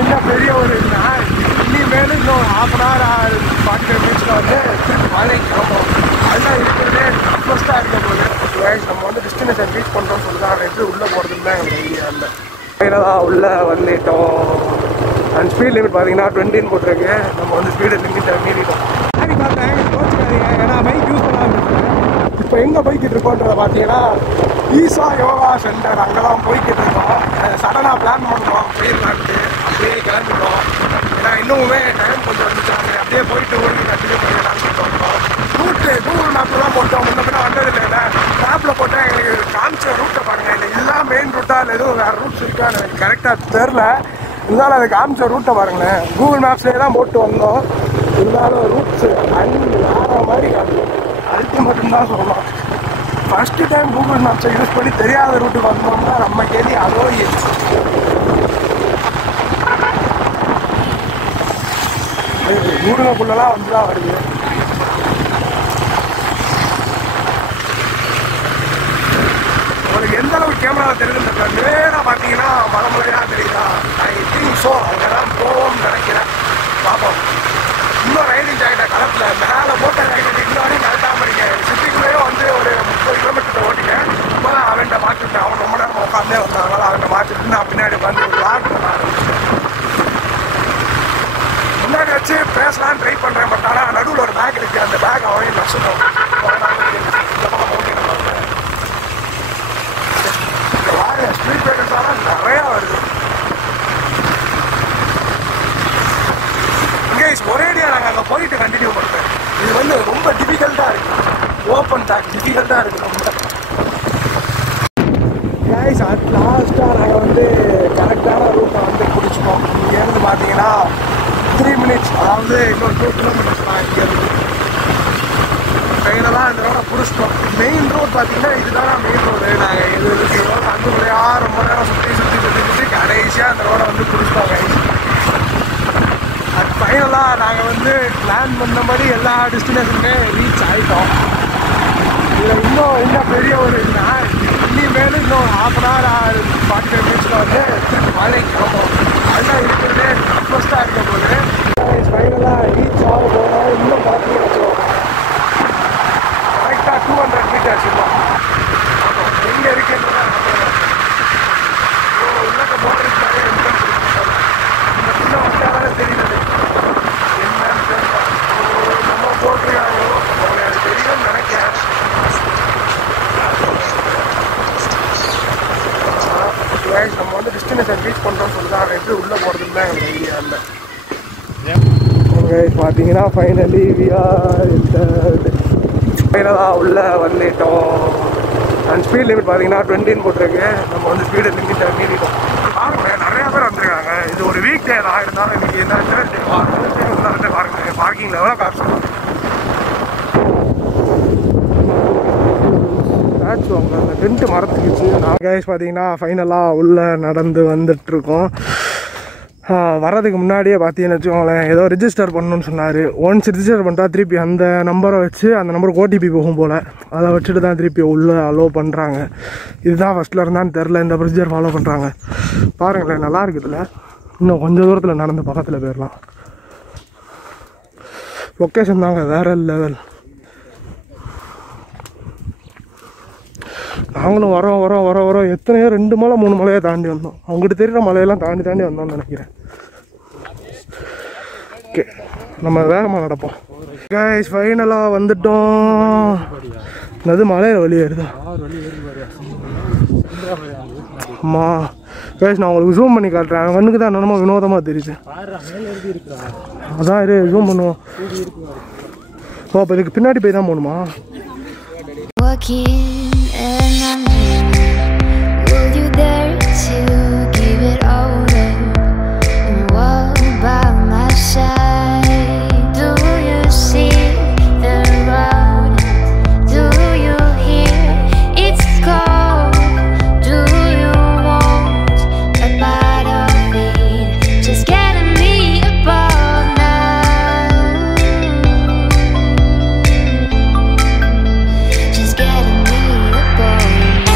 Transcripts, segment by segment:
இன்னும் பெரிய ஒரு இனிமேல் இன்னும் ½ அன் ஹவர் 45 மினிட்ஸில் வந்து திருப்பி மழைக்கு கிளம்பும். அதுதான் இருக்கிறதே ஃபஸ்ட்டாக இருக்க போது நம்ம வந்து டெஸ்டினேஷன் ரீச் பண்ணுறோம்னு சொல்லிதான் எப்படி உள்ளே போகிறதுன்னு தான் எங்களுக்கு ஐடியா இல்லை. ஃபைனலாக உள்ளே வந்துட்டோம். அண்ட் ஸ்பீட் லிமிட் பார்த்தீங்கன்னா 20 போட்டிருக்கு. நம்ம வந்து ஸ்பீடு லிமிட்டை மீறிட்டோம். சரி பார்த்தேன் யோசிக்காதீங்க, ஏன்னா பைக் யூஸ் பண்ண ஆரம்பிச்சிட்டேன். இப்போ எங்கே போய்கிட்டு இருக்கோன்றதை பார்த்தீங்கன்னா ஈசா யோகா சென்டர் அங்கே தான் போய்கிட்டு இருக்கோம். சடனாக பிளான் பண்ணுறோம் போயிடலான்ட்டு அப்படியே கிளம்பிட்டோம். ஏன்னா இன்னுமே டைம் கொஞ்சம் வந்துச்சாங்க. அப்படியே போயிட்டு ஓடி கண்டிப்பாக போயிடலான்னு சொல்லிட்டு வந்தோம். ரூட்டு கூகுள் மேப்லாம் போட்டோம். முன்னே வந்தது இல்லைல்ல, மேப்பில் போட்டால் எங்களுக்கு காமிச்ச ரூட்டை பாருங்கள். இல்லை எல்லாம் மெயின் ரூட்டாக இல்லை எதுவும் வேறு ரூட்ஸ் இருக்கான்னு எனக்கு கரெக்டாக தெரில. இருந்தாலும் அதை காமிச்ச ரூட்டை பாருங்களேன். கூகுள் மேப்ஸ்லேயே தான் போட்டு வந்தோம். இருந்தாலும் ரூட்ஸு வேறு மாதிரி காமிக்கும். அதுக்கு மட்டும்தான் சொல்லலாம். ஃபஸ்ட்டு டைம் கூகுள் மேப்ஸை யூஸ் பண்ணி தெரியாத ரூட்டுக்கு வந்தோம்னா நம்ம கேள்வி அதோ ஊருக்குள்ளெல்லாம் வந்து தான் வருது. உங்களுக்கு எந்த அளவுக்கு கேமரா தெரியுதுன்னு நேராக பார்த்தீங்கன்னா மலைமலையாக தெரியுதா? I think so. அங்கே தான் போவோம்னு நினைக்கிறேன். பார்ப்போம். இன்னும் ரைடிங் ஜாக்கெட்டை களத்தில் மேலே போட்ட ரைடிங் இன்னும் கரெக்டாக இருக்கேன். சிட்டிக்குள்ளேயே வந்து ஒரு 30 கிலோமீட்டர் ஓட்டிட்டேன். ரொம்ப தான் அவன்கிட்ட மாற்றிட்டேன். அவன் ரொம்ப நேரம் உட்காந்தே வந்தாங்க. அவன்கிட்ட மாற்றிட்டு நான் பின்னாடி உட்காந்து விளாட் பண்ண ஆரம்பிச்சேன். முன்னாடி வச்சு பேசலான்னு ட்ரை பண்ணுறேன். பட் ஆனால் நடுவில் ஒரு பேக் இருக்குது. அந்த பேக் அவனையும் நஷ்டம். இந்த வார ஸ்ட்ரீட் பேக்கர்ஸாலாம் நிறையா வருது. ஒரேடியாக நாங்கள் அங்கே போயிட்டு கண்டினியூ பண்ணுறேன். இது வந்து ரொம்ப டிஃபிகல்ட்டாக இருக்குது. ஓப்பன் டாக் டிஃபிகல்ட்டாக இருக்குது ரொம்ப. கைஸ் அட் லாஸ்ட்டாக நாங்கள் வந்து கரெக்டான ரூட்டை வந்து பிடிச்சிட்டோம். இங்கேருந்து பார்த்தீங்கன்னா 3 மினிட்ஸ், அதாவது இன்னொரு 2 கிலோமீட்டர்ஸ் தான் இங்கேருந்து. ஃபைனலாக இந்த ரோடை பிடிச்சிட்டோம். மெயின் ரோட் பார்த்தீங்கன்னா இதுதான் மெயின் ரோடு. நாங்கள் இது இருக்கிறோம் அந்த முறையாக ரொம்ப நேரம் சுற்றி கடைசியாக அந்த ரோடை வந்து பிடிச்சிட்டோம். கைஸ் அது ஃபைனலாக நாங்கள் வந்து பிளான் பண்ண மாதிரி எல்லா டெஸ்டினேஷனுமே ரீச் ஆகிட்டோம். இதில் இன்னும் பெரிய ஒரு இனிமேல் இன்னும் ½ அன் ஹவர் 45 மினிட்ஸில் வந்து திருப்பி மழைக்கு கிளம்பும். அதுதான் இருக்கிறதே ஃபஸ்ட்டாக இருக்க போது ஃபைனலாக ரீச் ஆக போகிறோம். இன்னும் பார்த்தீங்கன்னு வச்சுக்கோங்க கரெக்டாக 200 மீட்டர்ஸ் இருக்கும். எங்கே இருக்குன்னு உள்ளக்க போட்டிருக்காரு. இன்னும் வந்தாலே தெரியல என்னன்னு தெரியல. நம்ம போட்டிருக்காங்க அது தெரியும்னு நினைக்கிறேன். நம்ம வந்து டெஸ்டினேஷன் ரீச் பண்ணுறோம்னு சொல்லிதான் எப்படி உள்ளே போகிறதுன்னு தான் எங்களுக்கு ஐடியா இல்லை. பார்த்தீங்கன்னா ஃபைனலி ஃபைனலாக உள்ளே வந்துட்டோம். அண்ட் ஸ்பீட் லிமிட் பார்த்தீங்கன்னா 20 போட்டிருக்கு. நம்ம வந்து ஸ்பீடு லிமிட்டை மீறிட்டோம். பாருங்கள் நிறையா பேர் வந்துருக்காங்க. இது ஒரு வீக் டே தான். இருந்தாலும் இன்றைக்கி என்ன வந்து பாருங்கள் பார்க்கிங் லெவலாக காசு மேட்ச் வாங்க அந்த டென்ட்டு மறந்துக்கிச்சு. கைஸ் பார்த்தீங்கன்னா ஃபைனலாக உள்ளே நடந்து வந்துட்டுருக்கோம். வரதுக்கு முன்னாடியே பார்த்தீங்கன்னு வச்சுக்கோங்களேன், ஏதோ ரிஜிஸ்டர் பண்ணணுன்னு சொன்னார். ஒன்ஸ் ரிஜிஸ்டர் பண்ணிட்டா திருப்பி அந்த நம்பரை வச்சு அந்த நம்பருக்கு ஓடிபி போகும் போல். அதை வச்சுட்டு தான் திருப்பி உள்ளே அலோவ் பண்ணுறாங்க. இதுதான் ஃபஸ்ட்டில் இருந்தான்னு தெரில. இந்த ப்ரொசீஜர் ஃபாலோ பண்ணுறாங்க. பாருங்களேன் நல்லா இருக்குதுல்ல. இன்னும் கொஞ்சம் தூரத்தில் நடந்து பக்கத்தில் போயிடலாம். லொக்கேஷன் தாங்க வேறு லெவல். நாங்களும் வரோம் எத்தனையோ 2 மலை 3 மலையை தாண்டி வந்தோம். அவங்ககிட்ட தெரியுற மலையெல்லாம் தாண்டி வந்தோம்னு நினைக்கிறேன். ஓகே நம்ம வேகமாக நடப்போம். கைஸ் ஃபைனலாக வந்துட்டோம். அது மலையில் வழி ஏறுதா? அம்மா கைஸ் நான் உங்களுக்கு ஜூம் பண்ணி காட்டுறேன். அவன் கண்ணுக்கு தான் என்னமோ வினோதமாக தெரியுது. அதான் இது ஜூம் பண்ணுவோம். ஓ அப்போ இதுக்கு பின்னாடி போய் தான் போகணுமா? Will you dare to give it all up and walk by my side? Do you see the road? Do you hear its call? Do you want a part of it? Just getting me above now. Just getting me above.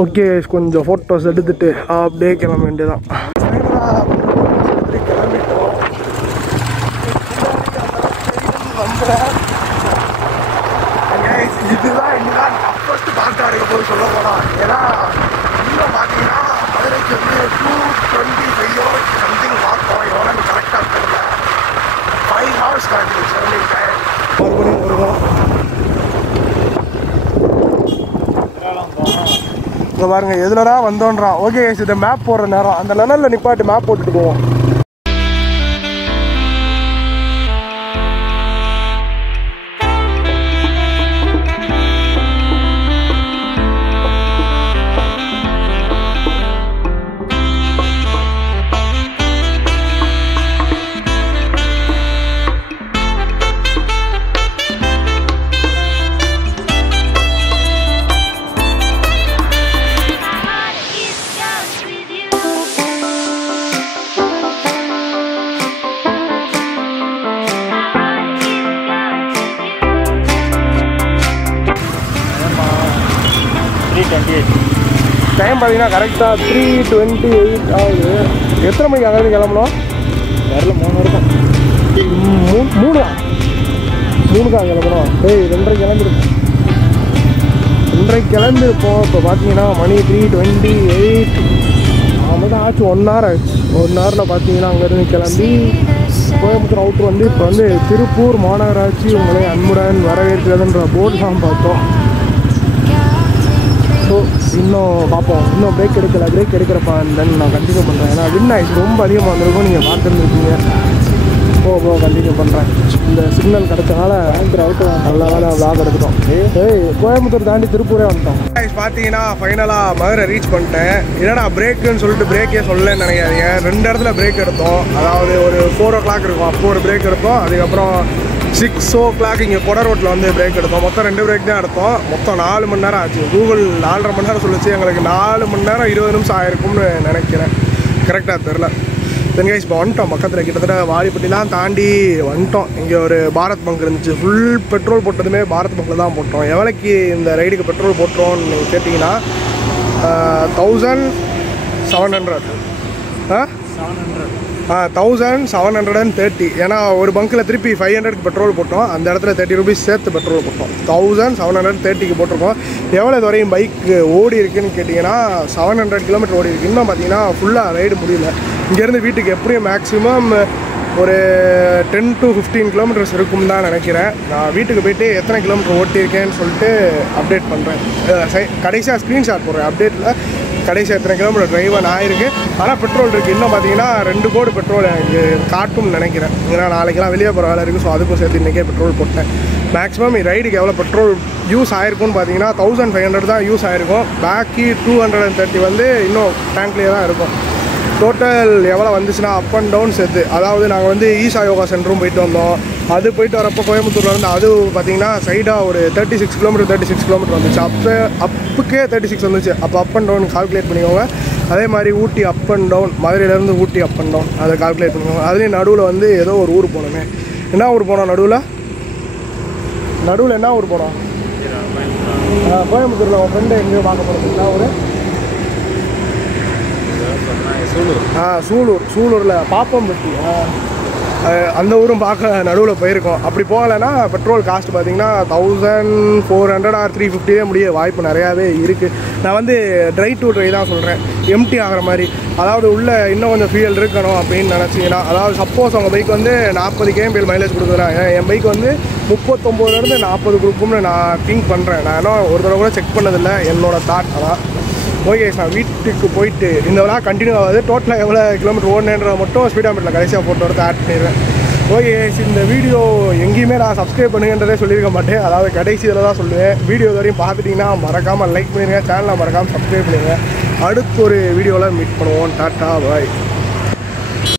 Okay கொஞ்சம் photos எடுத்துட்டு அப்படியே கிளம்ப வேண்டியதான். கிளம்பிட்டோம். இதுதான் இன்னும் first பால்காடுக்கு போய் சொல்ல போனால். ஏன்னா இன்னும் பார்த்தீங்கன்னா மதுரைக்கு வந்து 225 சம்திங் பார்த்தோம். எவ்வளோ கரெக்டாக தெரியல. 5 hours காட்டுது சொல்லிட்டேன். மறுபடியும் வருவோம். இப்போ பாருங்க எதுலடா வந்தோன்றான். ஓகே இது மேப் போடுற நேரம். அந்த லெனலில் நிப்பாட்டு மேப் போட்டுட்டு போவோம். டைம் பார்த்தீங்கன்னா கரெக்டாக 3:28 ஆகுது. எத்தனை மணிக்கு அங்கேருந்து கிளம்பணும்? வரல 3 இருக்கும். 3 கிளம்பணும். 2:30 கிளம்பிருப்போம். 2:30 கிளம்பிருப்போம். இப்போ பார்த்தீங்கன்னா மணி 3:28 தான் ஆச்சு. 1 hour ஆச்சு. 1 hourல பார்த்தீங்கன்னா அங்கேருந்து கிளம்பி கோயம்புத்தூர் அவுட்ரு வந்து இப்போ வந்து திருப்பூர் மாநகராட்சி உங்களை அன்புடன் வரவேற்கிறதுன்ற போர்டுலாம் பார்த்தோம். ஸோ இன்னும் பார்ப்போம். இன்னும் பிரேக் எடுக்கிறப்பா தென் நான் கண்டினியூ பண்ணுறேன். ஏன்னா வின் ஆயிடுச்சு ரொம்ப அதிகமாக வந்திருக்கும். நீங்கள் பார்த்துருந்துருக்கீங்க. போக கண்டினியூ பண்ணுறேன். இந்த சிக்னல் கிடைச்சனால நல்லா விளாக் எடுத்துட்டோம். கோயம்புத்தூர் தாண்டி திருப்பூரே வந்துட்டோம். பார்த்தீங்கன்னா ஃபைனலாக மதுரை ரீச் பண்ணிட்டேன். என்னடா பிரேக்குன்னு சொல்லிட்டு பிரேக்கே சொல்லலன்னு நினைக்காதீங்க. 2 இடத்துல பிரேக் எடுத்தோம். அதாவது ஒரு 4 o'clock இருக்கும். அப்போ ஒரு பிரேக் எடுத்தோம். அதுக்கப்புறம் 6 o'clock இங்கே கொடை ரோட்டில் வந்து பிரேக் எடுத்தோம். மொத்தம் 2 பிரேக் தான் எடுத்தோம். மொத்தம் 4 மணி நேரம் ஆச்சு. கூகுள் 4.5 மணி நேரம் சொல்லிச்சு. எங்களுக்கு 4 மணி நேரம் 20 நிமிஷம் ஆயிருக்கும்னு நினைக்கிறேன். கரெக்டாக தெரில. தென்காய்ஸ் இப்போ வந்துட்டோம். பக்கத்தில் கிட்டத்தட்ட வாடிப்பட்டிலாம் தாண்டி வந்துட்டோம். இங்கே ஒரு பாரத் பங்க் இருந்துச்சு. ஃபுல் பெட்ரோல் போட்டதுமே பாரத் பங்கில் தான் போட்டோம். எவ்வளோக்கு இந்த ரைடுக்கு பெட்ரோல் போட்டோம்னு நீங்கள் கேட்டிங்கன்னா 1700 1730. ஏன்னா ஒரு பங்க்கில் திருப்பி 500க்கு பெட்ரோல் போட்டோம். அந்த இடத்துல 30 rupees சேர்த்து பெட்ரோல் போட்டோம். 1730க்கு போட்டிருக்கோம். எவ்வளோ இது வரையும் பைக் ஓடி இருக்குன்னு கேட்டிங்கன்னா 700 கிலோமீட்டர் ஓடி இருக்குது. இன்னும் பார்த்தீங்கன்னா ஃபுல்லாக ரைடு முடியல. இங்கேருந்து வீட்டுக்கு எப்படியும் மேக்ஸிமம் ஒரு 10 to 15 கிலோமீட்டர்ஸ் இருக்கும் தான் நினைக்கிறேன். நான் வீட்டுக்கு போய்ட்டு எத்தனை கிலோமீட்டர் ஓட்டியிருக்கேன்னு சொல்லிட்டு அப்டேட் பண்ணுறேன். கடைசியாக ஸ்க்ரீன்ஷாட் போடுறேன். அப்டேட்டில் கடைசியாக எத்தனை கிலோமீட்டர் டிரைவன் ஆயிருக்கு. ஆனால் பெட்ரோல் இருக்குது. இன்னும் பார்த்தீங்கன்னா 2 கோடி பெட்ரோல் எனக்கு காட்டும்னு நினைக்கிறேன். ஏன்னா நாளைக்கெல்லாம் வெளியே போகிற வேலை இருக்குது. ஸோ அதுக்கும் சேர்த்து இன்றைக்கே பெட்ரோல் போட்டேன். மேக்ஸிமம் ரைடுக்கு எவ்வளோ பெட்ரோல் யூஸ் ஆயிருக்கும்னு பார்த்தீங்கன்னா 1500 தான் யூஸ் ஆகிருக்கும். பாக்கி 230 வந்து இன்னும் டேங்க்லேயே தான் இருக்கும். டோட்டல் எவ்வளோ வந்துச்சுன்னா அப் அண்ட் டவுன் சேர்த்து. அதாவது நாங்கள் வந்து ஈஷா யோகா சென்டரும் போயிட்டு வந்தோம். அது போயிட்டு வரப்போ கோயம்புத்தூரில் வந்து அது பார்த்தீங்கன்னா சைடாக ஒரு 36 கிலோமீட்டர் வந்துச்சு. அப்புக்கே 36 வந்துச்சு. அப்போ அப் அண்ட் டவுன் கால்குலேட் பண்ணிக்கோங்க. அதே மாதிரி ஊட்டி அப் அண்ட் டவுன், மதுரையிலேருந்து ஊட்டி அப் அண்ட் டவுன் அதை கால்குலேட் பண்ணிக்கோங்க. அதுலேயும் நடுவில் வந்து ஏதோ ஒரு ஊர் போனோமே. என்ன ஊர் போனோம்? நடுவில் என்ன ஊர் போனோம்? கோயம்புத்தூரில் உன் ஃப்ரெண்டு எங்கேயோ பார்க்க போகிறதுங்களா? ஒரு சூலூரில் பாப்பம்பட்டி அந்த ஊரும் பார்க்க நடுவில் போயிருக்கோம். அப்படி போகலைன்னா பெட்ரோல் காஸ்ட் பார்த்தீங்கன்னா 1400 or 350 முடிய வாய்ப்பு நிறையாவே இருக்குது. நான் வந்து ட்ரை டு ட்ரை தான் சொல்கிறேன். எம்டி ஆகிற மாதிரி. அதாவது உள்ளே இன்னும் கொஞ்சம் ஃபியூல் இருக்கணும் அப்படின்னு நினச்சிங்கன்னா, அதாவது சப்போஸ் அவங்க பைக் வந்து 40 kmpl மைலேஜ் கொடுக்குறேன். என் பைக் வந்து 39 to 40 கொடுக்கும்னு நான் திங்க் பண்ணுறேன். நான் இன்னும் ஒரு தடவை கூட செக் பண்ணதில்லை. என்னோடய தாட் அதான். ஓகே நான் வீட்டுக்கு போயிட்டு இந்த விழா கண்டினியூ ஆகுது. டோட்டலாக எவ்வளோ கிலோமீட்டர் ஓடுனேன்றதை மட்டும் ஸ்பீடாக மீட்டரில் கடைசியாக போட்டு வரது ஆட் பண்ணிடுறேன். ஓகே இந்த வீடியோ எங்கேயுமே நான் சப்ஸ்கிரைப் பண்ணுங்கன்றதே சொல்லியிருக்க மாட்டேன். அதாவது கடைசி இதில் தான் சொல்லுவேன். வீடியோ வரையும் பார்த்துட்டிங்கன்னா மறக்காமல் லைக் பண்ணிடுங்க. சேனலை மறக்காமல் சப்ஸ்கிரைப் பண்ணிடுங்க. அடுத்த ஒரு வீடியோவில் மீட் பண்ணுவோம். டாட்டா பாய்.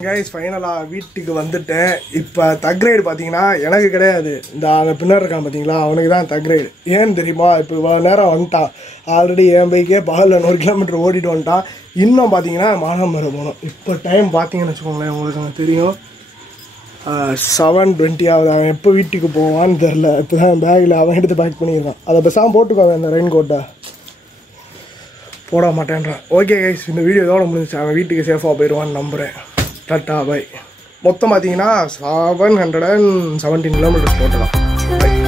கைஸ் ஃபைனலாக வீட்டுக்கு வந்துட்டேன். இப்போ தக் ரைடு பார்த்தீங்கன்னா எனக்கு கிடையாது. இந்த அவன் பின்னாடி இருக்கான் பார்த்தீங்களா, அவனுக்கு தான் தக் ரைடு. ஏன்னு தெரியுமா? இப்போ இவ்வளோ நேரம் வந்துட்டான். ஆல்ரெடி என் பைக்கே பகலில் 100 கிலோமீட்டர் ஓடிட்டு வந்துட்டான். இன்னும் பார்த்தீங்கன்னா மானாமதுரை போகணும். இப்போ டைம் பார்த்தீங்கன்னு வச்சுக்கோங்களேன், உங்களுக்கு அங்கே தெரியும் 7:20 ஆகுது. அவன் எப்போ வீட்டுக்கு போவான்னு தெரில. இப்போ தான் பேக்கில் அவன் எடுத்து பேக் பண்ணியிருக்கான். அதை பெசாமல் போட்டுக்கோங்க இந்த ரெயின் கோட்டை. போட மாட்டேன்றான். ஓகே கைஸ், இந்த வீடியோ இதோட முடிஞ்சிச்சு. அவன் வீட்டுக்கு சேஃபாக போயிடுவான்னு நம்புகிறேன். டாட்டா பை. மொத்தம் பார்த்தீங்கன்னா 717 கிலோமீட்டர்ஸ் போட்டலாம். பை.